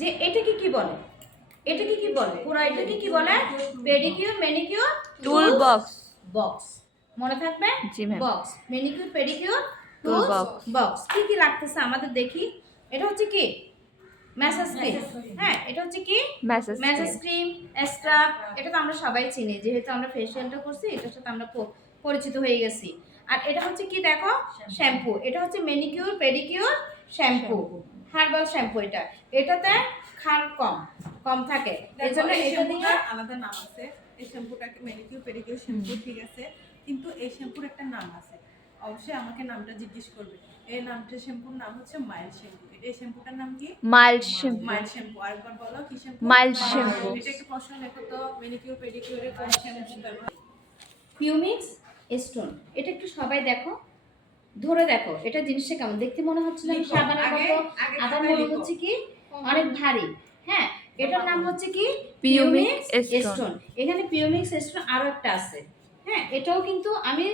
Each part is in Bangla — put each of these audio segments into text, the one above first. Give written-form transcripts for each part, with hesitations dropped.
যে এটাকে কি বলে, এটাকে কি বলে, পুরো এটাকে কি বলে? Pedicure manicure tool box. Box মনে থাকবে? জি ম্যাম। বক্স, ম্যানিকিউর পেডিকিউর টুল টুল বক্স। বক্স। কি কি লাগতেছে আমাদের দেখি। এটা হচ্ছে কি ম্যাসাজ ক্রিম। হ্যাঁ, এটা হচ্ছে কি ম্যাসাজ ক্রিম, স্ক্রাব। এটা তো আমরা সবাই চিনি, যেহেতু আমরা ফেশিয়ালটা করছি এটার সাথে আমরা পরিচিত হয়ে গেছি। আর এটা হচ্ছে কি দেখো শ্যাম্পু। এটা হচ্ছে manicure pedicure shampoo, herbal shampoo. এটাতে ক্ষার কম কম থাকে, এজন্য এটা দিয়ে আলাদা নাম আছে। এই শ্যাম্পুটাকে ম্যানিকিউর পেডিকিউর শ্যাম্পু, ঠিক আছে, কিন্তু এই শ্যাম্পুর একটা নাম আছে। অবশ্যই আমাকে নামটা জিজ্ঞেস করবে। এই নামটা শ্যাম্পুর নাম হচ্ছে মাইল্ড শ্যাম্পু। এই শ্যাম্পুটার নাম কি? Mild shampoo. Mild shampoo. আরেকবার বলো কি শ্যাম্পু? Mild shampoo. এটা একটা প্রশ্ন লেখো তো, ম্যানিকিউর পেডিকিউরে কোন শ্যাম্পু ব্যবহার? পিউমিক্স স্টোন। এটা একটু সবাই দেখো, ধরে দেখো এটা জিনিসটা কেমন দেখতে মনে হচ্ছে না সাবানের মতো, আবার মনে হচ্ছে কি অনেক ভারী। হ্যাঁ, এটার নাম হচ্ছে কি পিউমিক্স স্টোন। এখানে পিউমিক্স স্টোন আরো একটা আছে। হ্যাঁ, এটাও কিন্তু আমি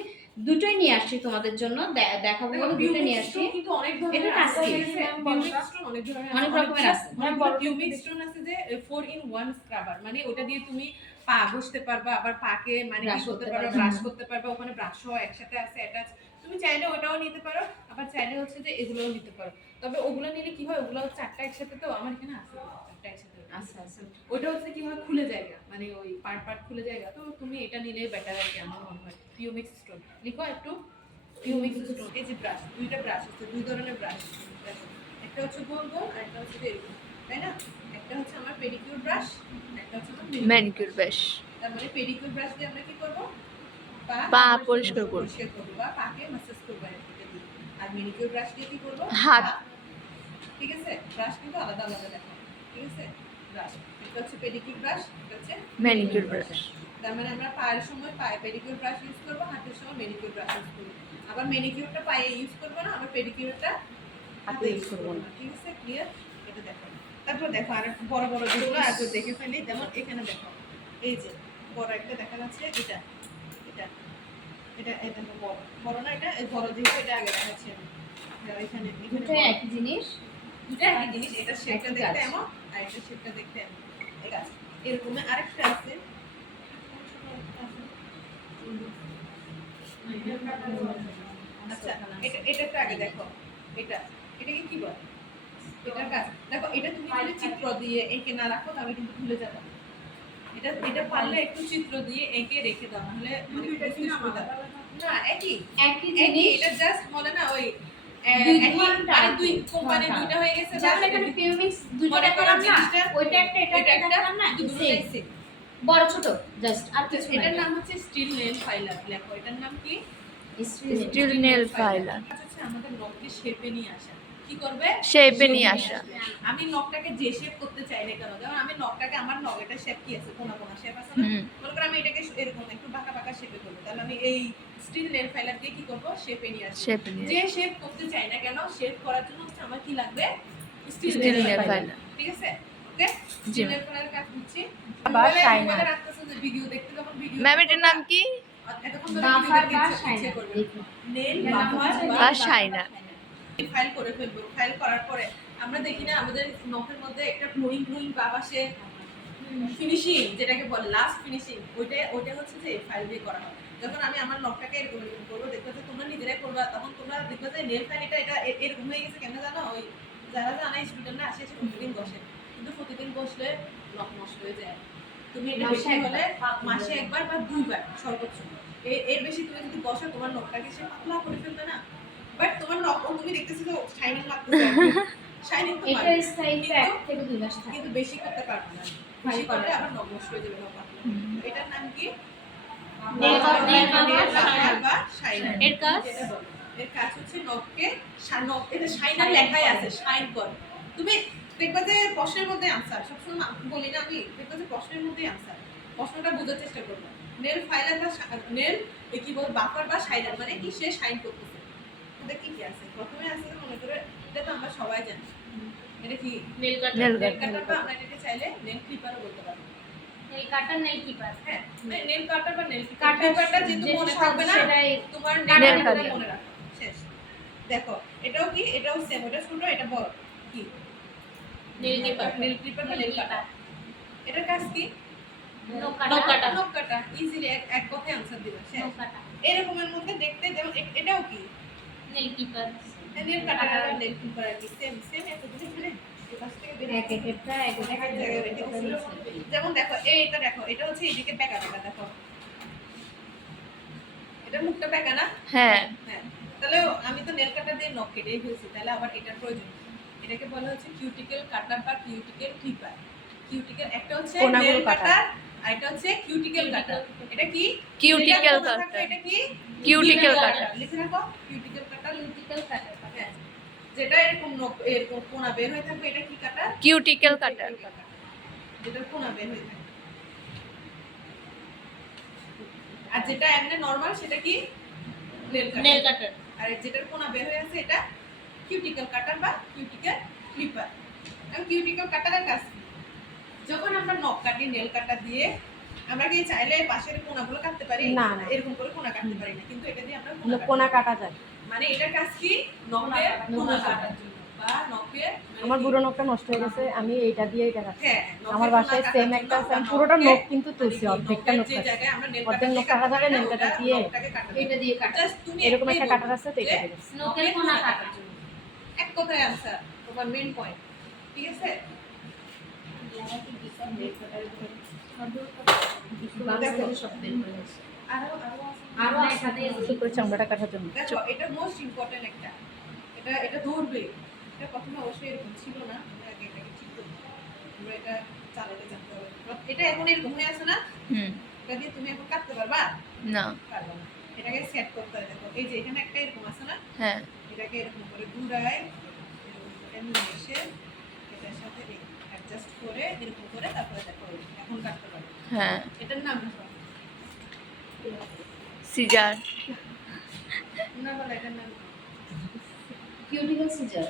দুটোই নিয়ে আসছি তোমাদের জন্য, দেখাবো বলে দুটো নিয়ে আসছি। কিন্তু অনেক ধরনের এটা আছে। পিউমিক স্টোন অনেক রকমের আছে। পিউমিক স্টোন আছে যে 4 in 1 স্ক্রাবার, মানে ওটা দিয়ে তুমি পা ঘষতে পারবা, আবার পাকে মানে কি করতে পারবা, ব্রাশ করতে পারবা। ওখানে ব্রাশ সহ একসাথে আছে অ্যাটাচ। তুমি চাইলে ওটাও নিতে পারো, আবার চাইলে হচ্ছে যে এগুলোও নিতে পারো। তবে ওগুলো নিলে কি হয়, ওগুলো চারটা একসাথে, তো আমার এখানে আছে চারটা একসাথে। আচ্ছা, ওটা হচ্ছে কি হয়, খুলে জায়গা, মানে ওই পার্ট খুলে জায়গা। তো তুমি এটা নিলে বেটার আর কি আমার মনে হয়। পিউমিক্স স্টোন লিখো একটু। পিউমিক্স স্টোন। এই যে ব্রাশ, দুইটা ব্রাশ আছে, দুই ধরনের ব্রাশ। দেখো, একটা হচ্ছে গোল গোল আর একটা হচ্ছে এরকম, তাই না? একটা হচ্ছে আমার পেডিকিউর ব্রাশ, একটা হচ্ছে ম্যানিকিউর ব্রাশ। তার মানে পেডিকিউর ব্রাশ দিয়ে আমরা কি করব? পা পরিষ্কার করব বা পাকে ম্যাসাজ করব এটা দিয়ে। আর ম্যানিকিউর ব্রাশ দিয়ে কি করব? হাত। ঠিক আছে, ব্রাশ কিন্তু আলাদা আলাদা দেখো, ঠিক আছে? ব্রাশ, এটা হচ্ছে পেডিকিউর ব্রাশ, এটা হচ্ছে ম্যানিকিউর ব্রাশ। তার মানে আমরা পায়ের সময় পায়ে পেডিকিউর ব্রাশ ইউজ করব, হাতের সময় ম্যানিকিউর ব্রাশ ইউজ করব। আবার ম্যানিকিউরটা পায়ে ইউজ করব না, আবার পেডিকিউরটা হাতে ইউজ করব না। ঠিক আছে, ক্লিয়ার? এটা দেখো। তারপর দেখো আর বড় বড় যেগুলো আগে দেখে ফেলি, যেমন এখানে দেখো, এই যে বড় একটা দেখা যাচ্ছে, এটা এটা এটা এটা বড় বড় না, এটা এই বড় যেটা, এটা আগে দেখাচ্ছি আমি। এখানে দুটো একই জিনিস, দুটো একই জিনিস। এটা শেপটা দেখতে এমন, আর এটা শেপটা দেখতে এমন। ঠিক আছে, এরকম আরেকটা আছে। আচ্ছা, এটা একটু আগে দেখো, এটা এটাকে কি বলে? এটার কাজ দেখো, এটা তুমি যদি চিত্র দিয়ে এঁকে না রাখো তাহলে কিন্তু ভুলে যাবে। এটা পারলে একটু চিত্র দিয়ে এঁকে রেখে দাও, নাহলে মানে বুঝতে সুবিধা হবে। না, একই জিনিস। এটা জাস্ট বলে না ওই দুই কোম্পানি দুইটা হয়ে গেছে, যেমন এখানে পিউমিক্স দুটো দেখালাম না, ওইটা একটা এটা একটা দেখালাম না, দুটোই বড় ছোট জাস্ট। আর কিছু না। এটার নাম হচ্ছে স্টিল নেল ফাইলার। লেখো, এটার নাম কি? Steel nail filer. হচ্ছে আমাদের নখকে শেপে নিয়ে আসা। কি করবে? শেপে নিয়ে আসা। আমি নখটাকে যে শেপ করতে চাই না কেন, যেমন আমি নখটাকে, আমার নখ এটা শেপ কি আছে, কোনা কোনা শেপ আছে না? মনে করো আমি এটাকে এরকম একটু বাঁকা বাঁকা শেপে করব, তাহলে আমি এই স্টিল নেল ফাইলার দিয়ে কি করব? শেপে নিয়ে আসব। যে শেপ করতে চাই না কেন, শেপ করার জন্য হচ্ছে আমার কি লাগবে? Steel nail filer. ঠিক আছে, ওকে? স্টিল নেল ফাইলার কাজ করছি। বা শাইনার। রাখতেছে যে ভিডিও দেখতে, যখন ভিডিও ম্যাম এটার নাম কি? এতক্ষণ ধরে ভিডিও দেখতে নেল বাফার বা শাইনার। ফাইল করে ফেলবো। ফাইল করার পরে আমরা দেখি না আমাদের নখের মধ্যে একটা গ্লোয়িং ভাব আসে, ফিনিশিং যেটাকে বলে লাস্ট ফিনিশিং, ওইটা হচ্ছে যে ফাইল দিয়ে করা হয়। যখন আমি আমার নখটাকে এরকম করবো, দেখবে যে তোমরা নিজেরাই করবা, তখন তোমরা দেখবে যে নেল ফাইল এটা এরকম হয়ে গেছে। কেন জানো? ওই যারা জানা স্টুডেন্টরা আসে এসে প্রতিদিন বসে, কিন্তু প্রতিদিন বসলে নখ নষ্ট হয়ে যায়। তুমি এটা বেশি হলে মাসে একবার বা দুইবার সর্বোচ্চ, এর বেশি তুমি যদি বসো তোমার নখটাকে সে পাতলা করে ফেলবে না। বাট তোমার নখ তুমি দেখতেছো তো শাইনিং লাগতেছে, শাইনিং তো এটা স্টাইলটা 1 থেকে 2 মাস থাকে, কিন্তু বেশি করতে পারবে না। বেশি করলে আবার নখ নষ্ট হয়ে যাবে নখ পাতলা। এটার নাম কি? নেল বা শাইনার। এর কাজ হচ্ছে নখকে এটা শাইনার লেখাই আছে, শাইন করে। তুমি দেখবা যে প্রশ্নের মধ্যে আনসার, সবসময় বলি না আমি, দেখবা যে প্রশ্নের মধ্যেই আনসার। প্রশ্নটা বোঝার চেষ্টা করবে। নেল ফাইলার বা নেল কি বল বাফার বা শাইনার, মানে কি সে শাইন করতেছে। এটা কি কি আছে? প্রথমে আছে মনে করে, এটা তো আমরা সবাই জানি। এটা কি? নেল কাটার বা আমরা এটাকে চাইলে নেল ক্লিপারও বলতে পারি। নেল কাটার নেল ক্লিপার। হ্যাঁ, নেল কাটার বা নেল ক্লিপারটা যেহেতু মনে থাকবে না, তোমার নেল কাটার মনে রাখো। শেষ। দেখো, এটাও কি? এটাও সেম, ওটা ছোট এটা বড়। কি? নেল ক্লিপার বা নেল কাটার। এটার কাজ কি? নখ কাটা। ইজিলি এক কথায় আনসার দিবা। এরকমের মধ্যে দেখতে যেমন এটাও কি নেল কাটার আর নেল ক্লিপার আর কি সেম এত কিছু এখানে এই পাশ থেকে বের এক একটা এক একটা জায়গায় রেখে দিছিল। যেমন দেখো এইটা দেখো, এটা হচ্ছে এইদিকে বেঁকা দেখো, এটা মুখটা বেঁকা না? হ্যাঁ হ্যাঁ, তাহলে আমি তো নেল কাটার দিয়ে নখ কেটেই ফেলছি, তাহলে আবার এটার প্রয়োজন নেই। এটাকে বলা হচ্ছে কিউটিকেল কাটার বা কিউটিকেল ক্লিপার। কিউটিকেল একটা হচ্ছে নেল কাটার আর এটা হচ্ছে কিউটিকেল কাটার। এটা কি? কিউটিকেল যেটা কোণা কাটার। থাকবে, এটা কি? কিউটিকেল কাটার। লিখে রাখো, কিউটিকেল কাটার। হ্যাঁ, যেটা এরকম এরকম কোণা বের হয়ে থাকবে, এটা কি কাটার? কিউটিকেল কাটার। যেটা কোণা বের হয়ে থাকে। আর যেটা এমনি নরমাল সেটা কি? নেল কাটার। আর যেটার কোণা বের হয়ে আছে এটা কিউটিকেল কাটার বা কিউটিকেল ক্লিপার। আর কিউটিকেল কাটারের কাজ কি? যখন আমরা নখ কাটি নেল কাটার দিয়ে, আমরা কি চাইলে পাশের কোণাগুলো কাটতে পারি? না। এরকম করে কোণা কাটতে পারি না, কিন্তু এটা দিয়ে আমরা কোনা কাটা যায়। মানে এটার কাজ কি? নখের কোণা কাটার জন্য বা নখের আমার বুড়ো নখটা নষ্ট হয়ে গেছে, আমি এইটা দিয়ে এটা কাটছি। হ্যাঁ, নখের আমার বাসায় কোণা সেম কাটার একটা জন্য আছে, আমি বা পুরোটা নখের নখ কিন্তু তুলছি, অর্ধেকটা নখ যে কাটছি। জায়গায় আমরা নেল অর্ধেক নখ কাটা কাটা যাবে, নেল কাটা দিয়ে এটা দিয়ে কাটা। জাস্ট তুমি এরকম একটাই একটা বলবে কাটার আছে, তো এটা যে দিয়ে কাটছি। নখের কোণা কাটার জন্য। এক কথায় आंसर, তোমার মেইন পয়েন্ট। ঠিক আছে? বাংলাদেশের সব বের হয়ে গেছে। আরো আছে। শুক্র চামড়াটা কাটার জন্য। দেখো, এটা মোস্ট ইম্পর্টেন্ট একটা। এটা ধরবে। এটা প্রথমে অবশ্যই এরকম ছিল না, আমরা আগে এটাকে ঠিক করব। আমরা এটা চালাতে জানতে হবে। এটা এখন এরকম হয়ে আছে না? এটা দিয়ে তুমি এখন কাটতে পারবা? না। পারবা না। এটাকে সেট করতে হবে। দেখো, এই যে এখানে একটা এরকম আছে না? হ্যাঁ এটাকে এরকম করে ঘুরায়, এরকম এসে এটার সাথে অ্যাডজাস্ট করে এরকম করে তারপরে দেখো এখন কাটতে পারবে। হ্যাঁ এটার নাম দেখো। সিজার। না বলে এটার নাম কি? Cuticle scissor.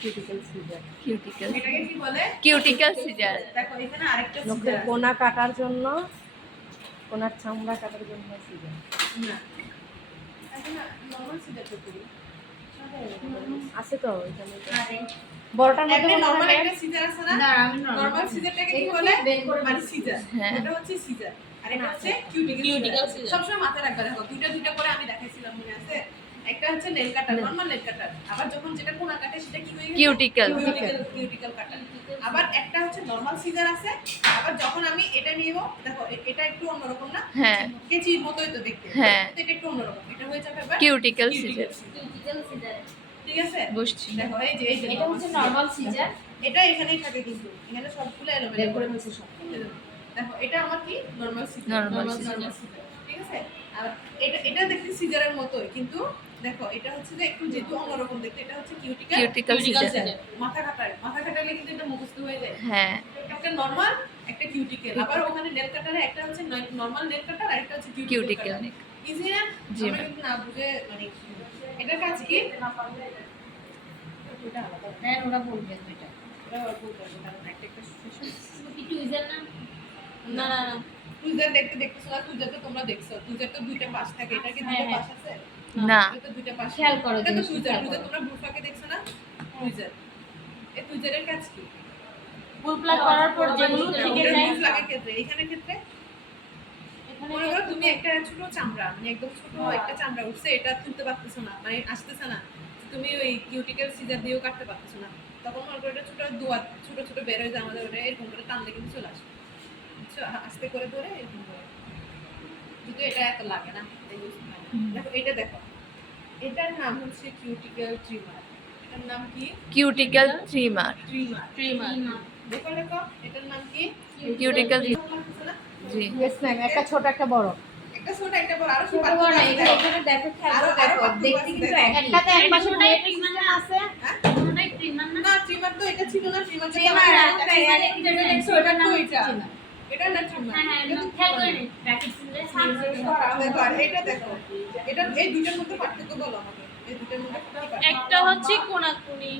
Cuticle scissor. Cuticle এটাকে কি বলে? Cuticle scissor. দেখো এখানে আরেকটা নখের সিজার আছে। কোনা কাটার জন্য, কোনার চামড়া কাটার জন্য সিজার। না, এখন নরমাল সিজার করতে দিই। আছে তো এখানে। বড়টার মধ্যে একটা মনে নরমাল হয় একটা সিজার আছে না? না, আমি নরমাল সিজারটাকে কি এটা বলে? বের করে মানে সিজার। হ্যাঁ। এটা হচ্ছে সিজার। আর এটা হচ্ছে কিউটিকেল সিজার। সবসময় মাথায় রাখবা। দেখো দুইটা করে আমি দেখাইছিলাম, মনে আছে? একটা হচ্ছে নেল কাটার, নরমাল নেল কাটার। আবার যখন যেটা কোণা কাটে সেটা কি হয়ে গেছে? কিউটিকেল। কিউটিকেল কাটার। আবার একটা হচ্ছে নরমাল সিজার আছে। আবার যখন আমি এটা নিব, দেখো এটা একটু অন্যরকম না? হ্যাঁ কেচির মতোই তো দেখতে। হ্যাঁ। তো এটা একটু অন্যরকম। এটা হয়ে যাবে আবার কিউটিকেল সিজার। ঠিক আছে? বুঝছি। দেখো এই যে এটা হচ্ছে নরমাল সিজার। এটা এখানেই থাকে, কিন্তু এখানে সবগুলো বের এলোমেলো করে করে ফেলছে সব। দেখো এটা আমার কি নরমাল সিজার। Normal caesar. ঠিক আছে? আর এটা দেখতে সিজারের মতোই, কিন্তু দেখো এটা হচ্ছে যে একটু যেহেতু অন্যরকম দেখতে, এটা হচ্ছে কিউটিকেল সিজার। মাথা কাটালে কিন্তু এটা মুখস্থ হয়ে যায়। হ্যাঁ একটা নরমাল, একটা কিউটিকেল। আবার ওখানে নেল কাটারে একটা হচ্ছে নরমাল নেল কাটার আর একটা হচ্ছে কিউটিকেল। কিউটিকেল। ইজি না? জি, আমরা কিন্তু না বুঝে মানে এটার কাজ কি? হ্যাঁ, ওরা বলবে তো এটা। ওরা বলতে পারবে, কারণ একটা না না না না, টুইজার দেখতেছো না? টুইজার তো তোমরা দেখছো, টুইজার তো দুইটা পাশ থাকে। এটা কি দুইটা পাশ আছে? না। এটা তো দুইটা পাশ। খেয়াল করো এটা তো জিনিসটা, টুইজার। খেয়াল টুইজার করো। তোমরা বুফাকে দেখছো না? টুইজার। এই টুইজারের কাজ কি? করার পর যেগুলো থেকে যায় বুফ লাগে ক্ষেত্রে, এখানে ক্ষেত্রে মনে করো তুমি একটা ছোট চামড়া, মানে একদম ছোট একটা চামড়া উঠছে, এটা তুলতে পারতেছো না, মানে আসতেছে না, তুমি ওই কিউটিকেল সিজার দিয়েও কাটতে পারতেছো না, তখন মনে করো এটা ছোট ছোট ছোট বের হয়ে যায়, আমাদের ওটা এরকম করে টানলে কিন্তু চলে আসবে। বুঝছো? আস্তে করে ধরে এরকম করে, কিন্তু এটা এত লাগে না। দেখো এটা দেখো, এটার নাম হচ্ছে কিউটিকেল ট্রিমার। এটার নাম কি? Cuticle trimmer. ট্রিমার। দেখো দেখো, এটার নাম কি? কিউটিকেল। লাগতেছে না? জি। ইয়েস ম্যাম, একটা ছোট একটা বড়। একটা ছোট একটা বড়, আরো ছোট পার্থক্য বড় আছে, এখানে দেখো। এখানে দেখো, খেয়াল আরো করে দেখো, পার্থক্য দেখতে আছে, কিন্তু দেখো। একই। একটাতে এক পাশে সিস্টেম আছে। হ্যাঁ? না, ট্রিমার তো এটা ছিল না, ট্রিমার তো ট্রিমার আমার একটা একটা এখানে যেটা দেখছো ওটার নাম হচ্ছে এটা। ট্রিমার। এটা না ট্রিমার। হ্যাঁ, দেখো, আর এটা দেখো, এটা এই দুটোর মধ্যে পার্থক্য বলো আমাকে, এই দুটোর মধ্যে কি পার্থক্য? একটা হচ্ছে কোনাকুনি।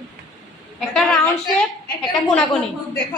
একটা রাউন্ড শেপ, একটা কোনাকুনি। দেখো